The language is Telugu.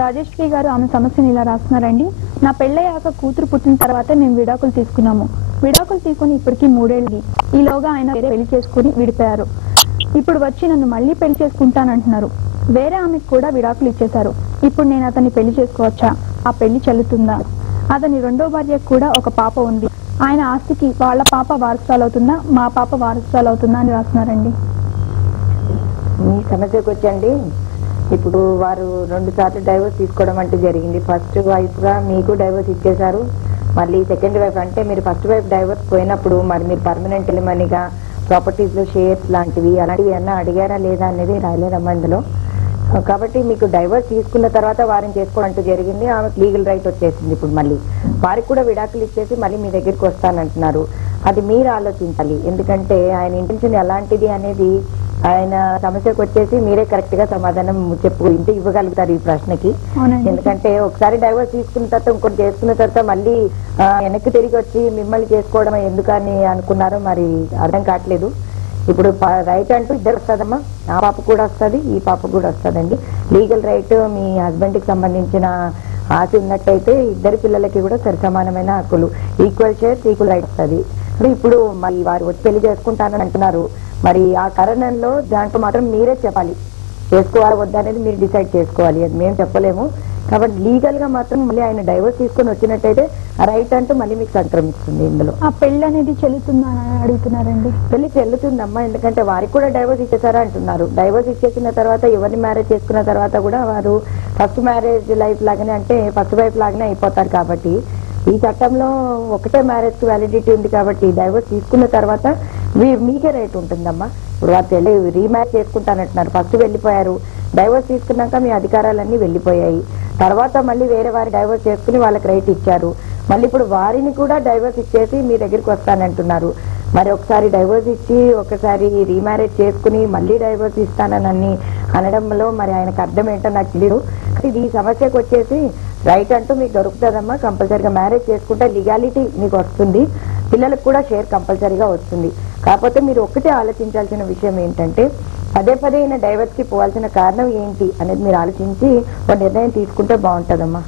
రాజేశ్వరి గారు ఆమె సమస్యను ఇలా రాస్తున్నారండి. నా పెళ్ళయ్యాక కూతురు పుట్టిన తర్వాతే మేము విడాకులు తీసుకున్నాము. విడాకులు తీసుకుని ఇప్పటికీ 3 ఏళ్ళది. ఈలోగా ఆయన వేరే పెళ్లి చేసుకుని విడిపోయారు. ఇప్పుడు వచ్చి నన్ను మళ్ళీ పెళ్లి చేసుకుంటానంటున్నారు. వేరే ఆమెకు కూడా విడాకులు ఇచ్చేశారు. ఇప్పుడు నేను అతన్ని పెళ్లి చేసుకోవచ్చా? ఆ పెళ్లి చెల్లుతుందా? అతని రెండో భార్యకు కూడా ఒక పాప ఉంది. ఆయన ఆస్తికి వాళ్ళ పాప వారసురాలు అవుతుందా, మా పాప వారసురాలు అవుతుందా అని రాస్తున్నారండి. మీ సమస్యకు వచ్చండి, ఇప్పుడు వారు 2 సార్లు డైవర్స్ తీసుకోవడం అంటే జరిగింది. ఫస్ట్ వైఫ్ గా మీకు డైవర్స్ ఇచ్చేశారు. మళ్ళీ సెకండ్ వైఫ్ అంటే మీరు ఫస్ట్ వైఫ్ డైవర్స్ పోయినప్పుడు మరి మీరు పర్మనెంట్ ఎలిమనీగా ప్రాపర్టీస్ లో షేర్స్ లాంటివి అలాంటివి ఏమన్నా అడిగారా లేదా అనేది రాయలేదమ్మా ఇందులో. కాబట్టి మీకు డైవర్స్ తీసుకున్న తర్వాత వారిని చేసుకోవడం జరిగింది. ఆమెకు లీగల్ రైట్ వచ్చేసింది. ఇప్పుడు మళ్ళీ వారికి కూడా విడాకులు ఇచ్చేసి మళ్ళీ మీ దగ్గరికి వస్తానంటున్నారు. అది మీరు ఆలోచించాలి. ఎందుకంటే ఆయన ఇంటెన్షన్ ఎలాంటిది అనేది ఆయన సమస్యకు వచ్చేసి మీరే కరెక్ట్ గా సమాధానం ఇవ్వగలుగుతారు ఈ ప్రశ్నకి. ఎందుకంటే ఒకసారి డైవర్స్ తీసుకున్న తర్వాత ఇంకోటి చేసుకున్న తర్వాత మళ్ళీ వెనక్కి తిరిగి వచ్చి మిమ్మల్ని చేసుకోవడం ఎందుకని అనుకున్నారో మరి అర్థం కావట్లేదు. ఇప్పుడు రైట్ అంటూ ఇద్దరు వస్తుందమ్మా, ఆ పాప కూడా వస్తుంది, ఈ పాప కూడా వస్తుందండి. లీగల్ రైట్ మీ హస్బెండ్ కి సంబంధించిన ఆశ ఉన్నట్టయితే ఇద్దరు పిల్లలకి కూడా సరి సమానమైన హక్కులు, ఈక్వల్ షేర్స్, ఈక్వల్ రైట్ వస్తుంది. ఇప్పుడు మరి వారు వచ్చి పెళ్లి చేసుకుంటానని అంటున్నారు. మరి ఆ కారణంలో దాంట్లో మాత్రం మీరే చెప్పాలి, చేసుకోవాలి వద్దా అనేది మీరు డిసైడ్ చేసుకోవాలి. అది మేము చెప్పలేము. కాబట్టి లీగల్ గా మాత్రం మళ్ళీ ఆయన డైవర్స్ తీసుకొని వచ్చినట్టయితే ఆ రైట్ అంటూ మళ్ళీ మీకు సంక్రమిస్తుంది. ఇందులో ఆ పెళ్లి అనేది చెల్లుతుందా అని అడుగుతున్నారండి. పెళ్లి చెల్లుతుందమ్మా, ఎందుకంటే వారికి కూడా డైవర్స్ ఇచ్చేసారా అంటున్నారు. డైవర్స్ ఇచ్చేసిన తర్వాత ఎవరిని మ్యారేజ్ చేసుకున్న తర్వాత కూడా వారు ఫస్ట్ మ్యారేజ్ లైఫ్ లాగానే అంటే ఫస్ట్ వైఫ్ లాగానే అయిపోతారు. కాబట్టి ఈ చట్టంలో ఒకటే మ్యారేజ్ కి వ్యాలిడిటీ ఉంది. కాబట్టి డైవర్స్ తీసుకున్న తర్వాత మీకే రైట్ ఉంటుందమ్మా. ఇప్పుడు వారు రీమ్యారేజ్ చేసుకుంటానంటున్నారు. ఫస్ట్ వెళ్ళిపోయారు, డైవర్స్ తీసుకున్నాక మీ అధికారాలన్నీ వెళ్ళిపోయాయి. తర్వాత మళ్ళీ వేరే వారి డైవర్స్ చేసుకుని వాళ్ళకి రైట్ ఇచ్చారు. మళ్ళీ ఇప్పుడు వారిని కూడా డైవర్స్ ఇచ్చేసి మీ దగ్గరికి వస్తానంటున్నారు. మరి ఒకసారి డైవర్స్ ఇచ్చి ఒకసారి రీమ్యారేజ్ చేసుకుని మళ్ళీ డైవర్స్ ఇస్తానని అనడంలో మరి ఆయనకు అర్థం ఏంటో నాకు తెలియదు. ఇది ఈ సమస్యకు వచ్చేసి రైట్ అంటూ మీకు దొరుకుతుందమ్మా. కంపల్సరీగా మ్యారేజ్ చేసుకుంటే లీగాలిటీ మీకు వస్తుంది, పిల్లలకు కూడా షేర్ కంపల్సరీగా వస్తుంది. కాకపోతే మీరు ఒక్కటే ఆలోచించాల్సిన విషయం ఏంటంటే పదే అయిన డైవర్స్ కి పోవాల్సిన కారణం ఏంటి అనేది మీరు ఆలోచించి ఒక నిర్ణయం తీసుకుంటే బాగుంటుందమ్మా.